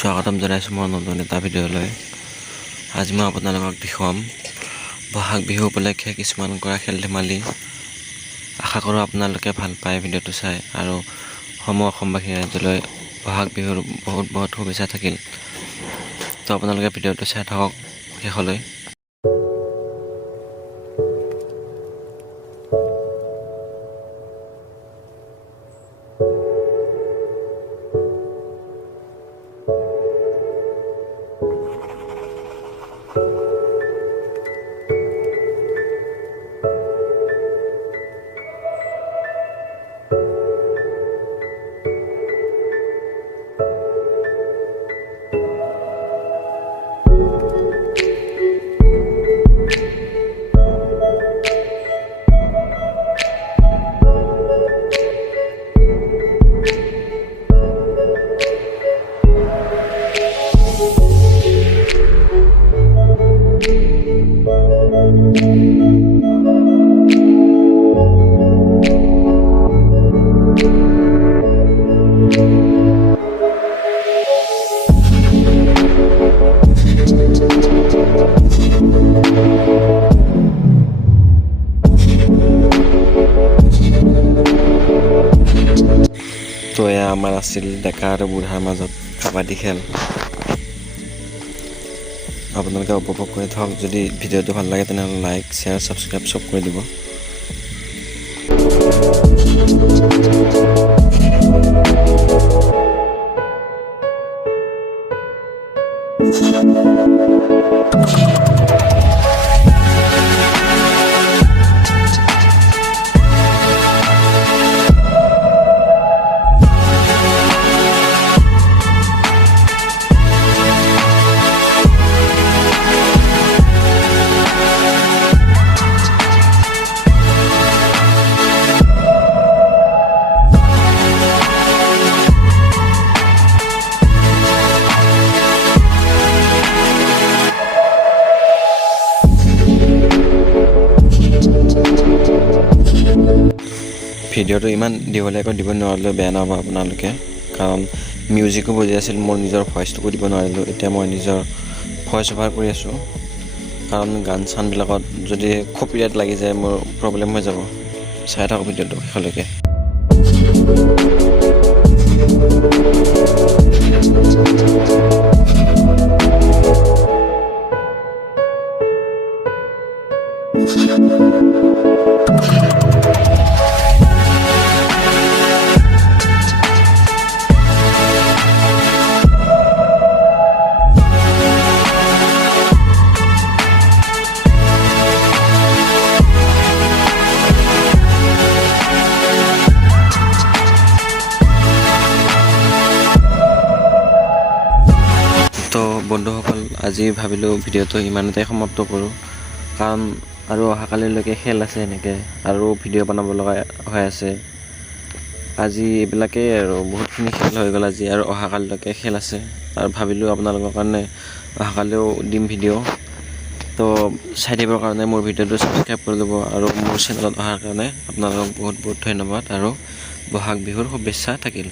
স্বাগতম জনাইছোঁ মোৰ নতুন এটা ভিডিঅ'লৈ। আজি মই আপোনালোকক দেখুৱাম বহাগ বিহু উপলক্ষে কিছুমান কৰা খেল ধেমালি। আশা কৰোঁ আপোনালোকে ভাল পায় ভিডিঅ'টো চাই আৰু অসমবাসী ৰাইজলৈ বহাগ বিহুৰ বহুত শুভেচ্ছা থাকিল। তো আপোনালোকে ভিডিঅ'টো চাই থাকক শেষলৈ। তো এয়া আমাৰ আছিল ডেকা আৰু বুঢ়াৰ মাজত কাবাডী খেল। আপোনালোকে উপভোগ কৰি থাকক। যদি ভিডিঅ'টো ভাল লাগে তেনেহ'লে লাইক, শ্বেয়াৰ, ছাবস্ক্ৰাইব চব কৰি দিব। ভিডিঅ'টো ইমান দীঘলীয়াকৈ দিব নোৱাৰিলেও বেয়া নাপাব আপোনালোকে, কাৰণ মিউজিকো বজি আছিল। মোৰ নিজৰ ভইচটোকো দিব নোৱাৰিলোঁ। এতিয়া মই নিজৰ ভইচ অভাৰ কৰি আছোঁ, কাৰণ গান চানবিলাকত যদি কপিৰাইট লাগি যায় মোৰ প্ৰব্লেম হৈ যাব। চাই থাকক ভিডিঅ'টো শেষলৈকে। তো বন্ধুসকল, আজি ভাবিলোঁ ভিডিঅ'টো ইমানতে সমাপ্ত কৰোঁ, কাৰণ আৰু অহাকালিলৈকে খেল আছে এনেকৈ আৰু ভিডিঅ' বনাব লগা হৈ আছে। আজি এইবিলাকেই আৰু বহুতখিনি খেল হৈ গ'ল আজি, আৰু অহাকালিলৈকে খেল আছে। আৰু ভাবিলোঁ আপোনালোকৰ কাৰণে অহাকালিও দিম ভিডিঅ'। তো চাই দিবৰ কাৰণে মোৰ ভিডিঅ'টো ছাবস্ক্ৰাইব কৰি ল'ব, আৰু মোৰ চেনেলত অহাৰ কাৰণে আপোনালোকক বহুত ধন্যবাদ আৰু বহাগ বিহুৰ শুভেচ্ছা থাকিল।